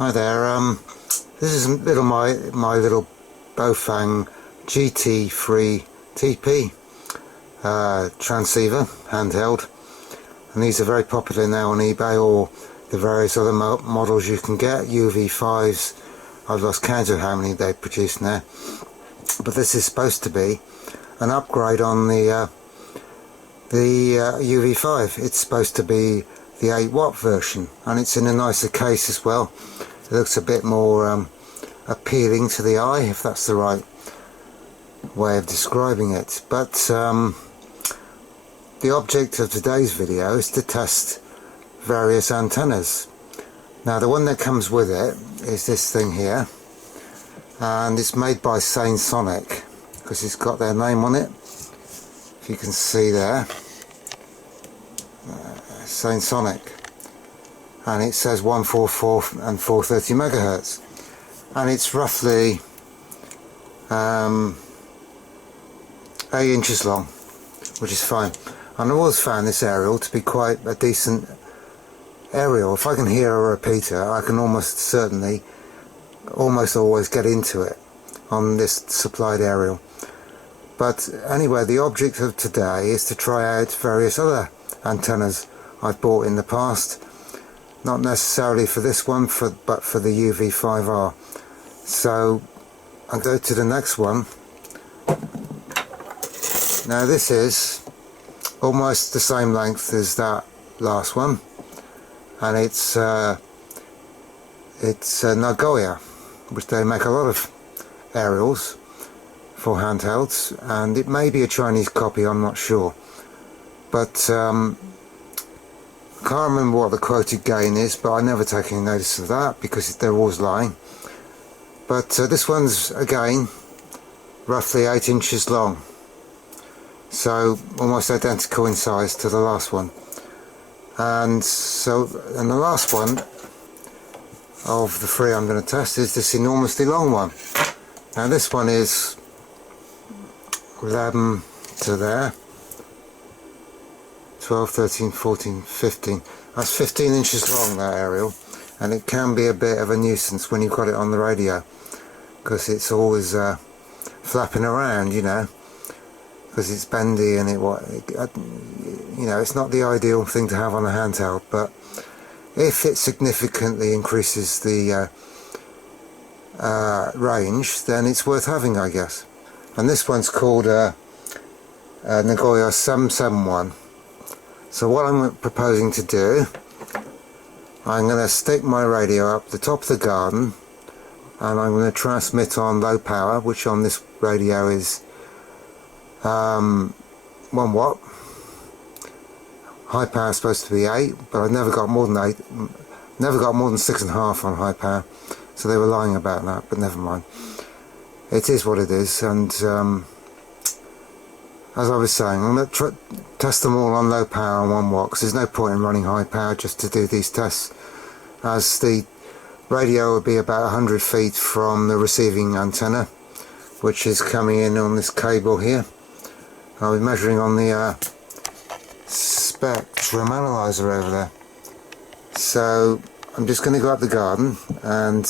Hi there. This is my little Baofeng GT-3TP transceiver handheld, and these are very popular now on eBay or the various other models you can get. UV5s, I've lost count of how many they produce now, but this is supposed to be an upgrade on the UV5. It's supposed to be the 8-watt version, and it's in a nicer case as well. It looks a bit more appealing to the eye, if that's the right way of describing it. But the object of today's video is to test various antennas. Now the one that comes with it is this thing here, and it's made by Sonic because it's got their name on it, if you can see there. Sonic, and it says 144 and 430 megahertz, and it's roughly 8 inches long, which is fine. And I've always found this aerial to be quite a decent aerial. If I can hear a repeater, I can almost always get into it on this supplied aerial. But anyway, the object of today is to try out various other antennas I've bought in the past, not necessarily for this one, but for the UV5R. So I'll go to the next one. Now this is almost the same length as that last one, and it's Nagoya, which they make a lot of aerials for handhelds, and it may be a Chinese copy, I'm not sure, but I can't remember what the quoted gain is, but I never take any notice of that because they're always lying. But this one's again roughly 8 inches long, so almost identical in size to the last one. And the last one of the three I'm going to test is this enormously long one. Now this one is 11 to there, 12, 13, 14, 15. That's 15 inches long, that aerial, and it can be a bit of a nuisance when you've got it on the radio, because it's always flapping around, you know, because it's bendy and it's not the ideal thing to have on a handheld. But if it significantly increases the range, then it's worth having, I guess. And this one's called Nagoya 771. So what I'm proposing to do, I'm going to stick my radio up the top of the garden, and I'm going to transmit on low power, which on this radio is 1 watt. High power is supposed to be 8, but I've never got more than 8, never got more than 6.5 on high power, so they were lying about that, but never mind. It is what it is, and as I was saying, I'm going to test them all on low power and 1 watt, because there's no point in running high power just to do these tests, as the radio will be about 100 feet from the receiving antenna, which is coming in on this cable here. I'll be measuring on the spectrum analyzer over there. So I'm just going to go up the garden and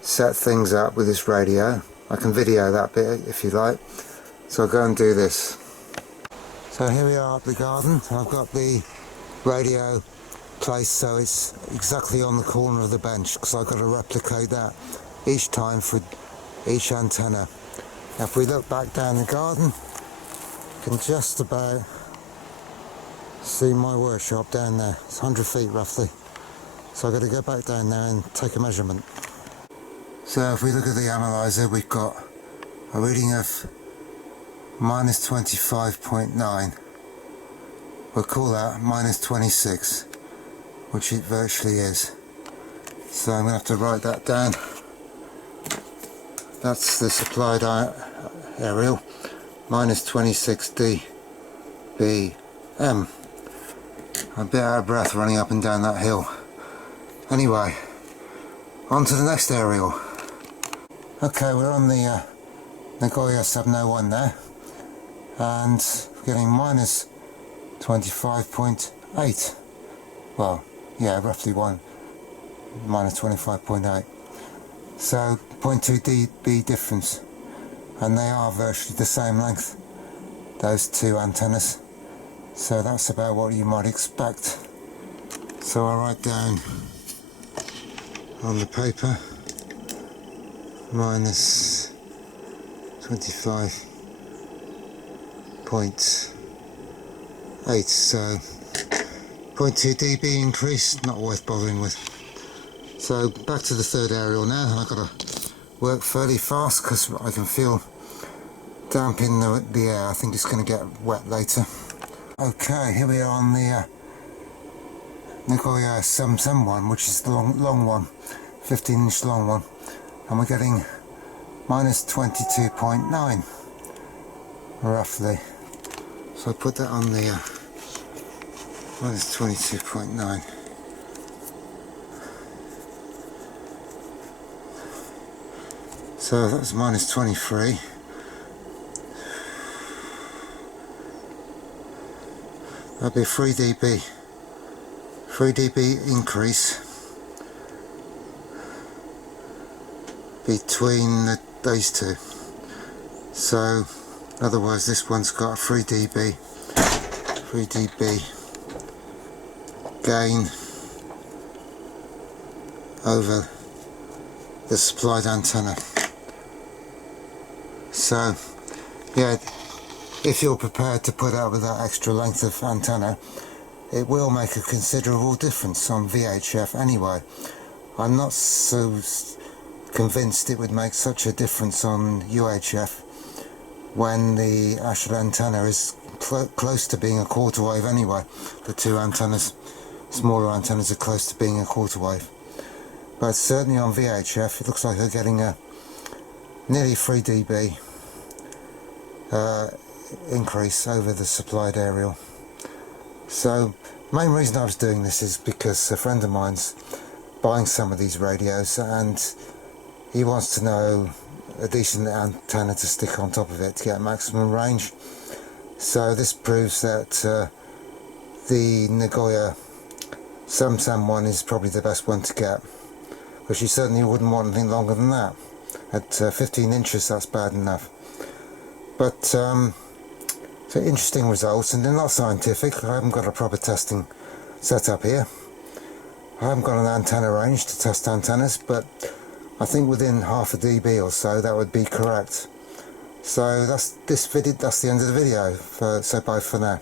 set things up with this radio. I can video that bit if you like. So I'll go and do this. So here we are up the garden. I've got the radio placed so it's exactly on the corner of the bench, because I've got to replicate that each time for each antenna. Now if we look back down the garden, you can just about see my workshop down there. It's 100 feet roughly. So I've got to go back down there and take a measurement. So if we look at the analyzer, we've got a reading of minus 25.9. We'll call that minus 26, which it virtually is. So I'm going to have to write that down. That's the supplied aerial, minus 26 dBm. I'm a bit out of breath running up and down that hill. Anyway, on to the next aerial. Okay, we're on the Nagoya 701 there, and getting minus 25.8. Well, yeah, roughly 1 minus 25.8. So 0.2 dB difference, and they are virtually the same length, those two antennas, so that's about what you might expect. So I write down on the paper minus 25.8, so 0.2 dB increase, not worth bothering with. So back to the third aerial now, and I've got to work fairly fast because I can feel damp in the air. I think it's going to get wet later. Okay, here we are on the Nagoya 771, which is the long one, 15-inch long one, and we're getting minus 22.9 roughly. So I put that on the minus 22.9. So that's minus 23. That'd be 3 dB. 3 dB increase between these two. So in other words, this one's got 3 dB gain over the supplied antenna. So yeah, if you're prepared to put up with that extra length of antenna, it will make a considerable difference on VHF anyway. I'm not so convinced it would make such a difference on UHF when the actual antenna is close to being a quarter wave anyway. The two antennas, smaller antennas, are close to being a quarter wave. But certainly on VHF it looks like they're getting a nearly 3 dB increase over the supplied aerial. So main reason I was doing this is because a friend of mine's buying some of these radios and he wants to know a decent antenna to stick on top of it to get maximum range. So this proves that the Nagoya 771 is probably the best one to get, because you certainly wouldn't want anything longer than that. At 15 inches that's bad enough. But so interesting results, and they're not scientific. I haven't got a proper testing set up here. I haven't got an antenna range to test antennas, but I think within half a dB or so that would be correct. So that's the end of the video. So bye for now.